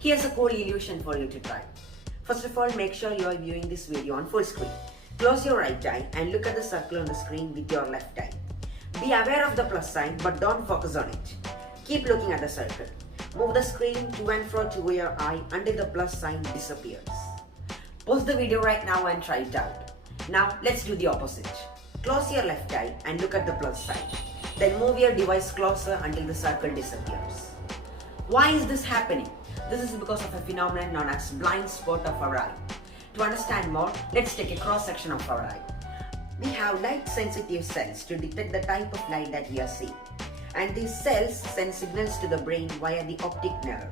Here's a cool illusion for you to try. First of all, make sure you are viewing this video on full screen. Close your right eye and look at the circle on the screen with your left eye. Be aware of the plus sign but don't focus on it. Keep looking at the circle. Move the screen to and fro to your eye until the plus sign disappears. Pause the video right now and try it out. Now let's do the opposite. Close your left eye and look at the plus sign. Then move your device closer until the circle disappears. Why is this happening? This is because of a phenomenon known as blind spot of our eye. To understand more, let's take a cross section of our eye. We have light sensitive cells to detect the type of light that we are seeing. And these cells send signals to the brain via the optic nerve.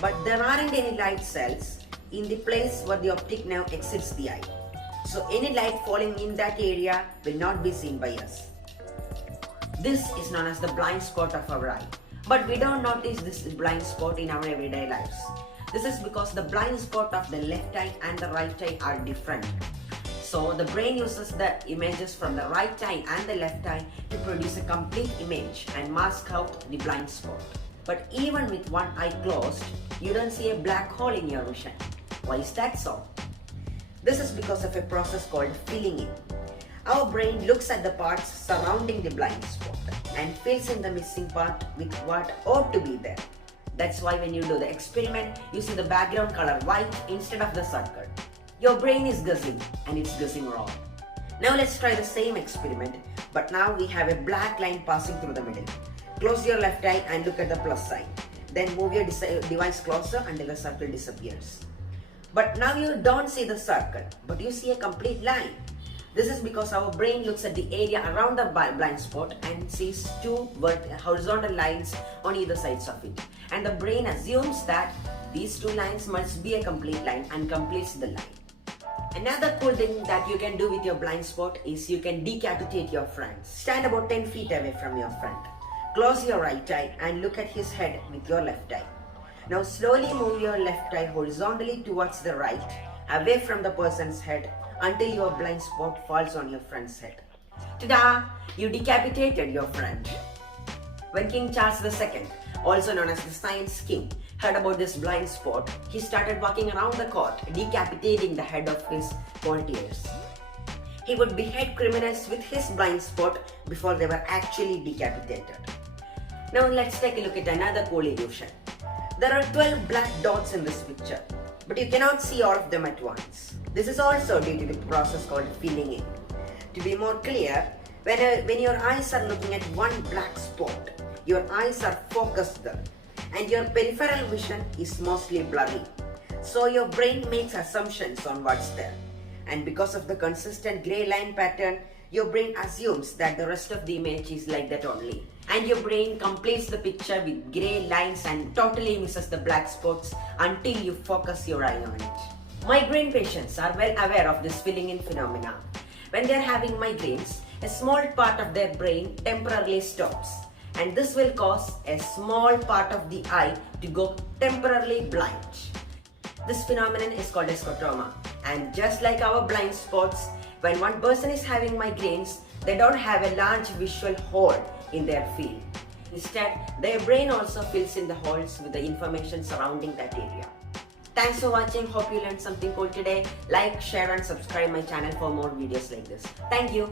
But there aren't any light cells in the place where the optic nerve exits the eye. So any light falling in that area will not be seen by us. This is known as the blind spot of our eye. But we don't notice this blind spot in our everyday lives. This is because the blind spot of the left eye and the right eye are different. So the brain uses the images from the right eye and the left eye to produce a complete image and mask out the blind spot. But even with one eye closed, you don't see a black hole in your vision. Why is that so? This is because of a process called filling in. Our brain looks at the parts surrounding the blind spot and fills in the missing part with what ought to be there. That's why when you do the experiment, you see the background color white instead of the circle. Your brain is guessing, and it's guessing wrong. Now let's try the same experiment, but now we have a black line passing through the middle. Close your left eye and look at the plus sign. Then move your device closer until the circle disappears. But now you don't see the circle, but you see a complete line. This is because our brain looks at the area around the blind spot and sees two horizontal lines on either sides of it. And the brain assumes that these two lines must be a complete line and completes the line. Another cool thing that you can do with your blind spot is you can decapitate your friend. Stand about 10 feet away from your friend. Close your right eye and look at his head with your left eye. Now slowly move your left eye horizontally towards the right, away from the person's head, until your blind spot falls on your friend's head. Ta-da! You decapitated your friend. When King Charles II, also known as the Science King, heard about this blind spot, he started walking around the court, decapitating the head of his courtiers. He would behead criminals with his blind spot before they were actually decapitated. Now let's take a look at another cool illusion. There are 12 black dots in this picture, but you cannot see all of them at once. This is also due to the process called filling in. To be more clear, when your eyes are looking at one black spot, your eyes are focused there, and your peripheral vision is mostly blurry. So your brain makes assumptions on what's there. And because of the consistent grey line pattern, your brain assumes that the rest of the image is like that only. And your brain completes the picture with grey lines and totally misses the black spots until you focus your eye on it. Migraine patients are well aware of this filling in phenomena. When they are having migraines, a small part of their brain temporarily stops, and this will cause a small part of the eye to go temporarily blind. This phenomenon is called as scotoma, and just like our blind spots, when one person is having migraines, they don't have a large visual hole in their field. Instead, their brain also fills in the holes with the information surrounding that area. Thanks for watching. Hope you learned something cool today. Like, share and subscribe my channel for more videos like this. Thank you.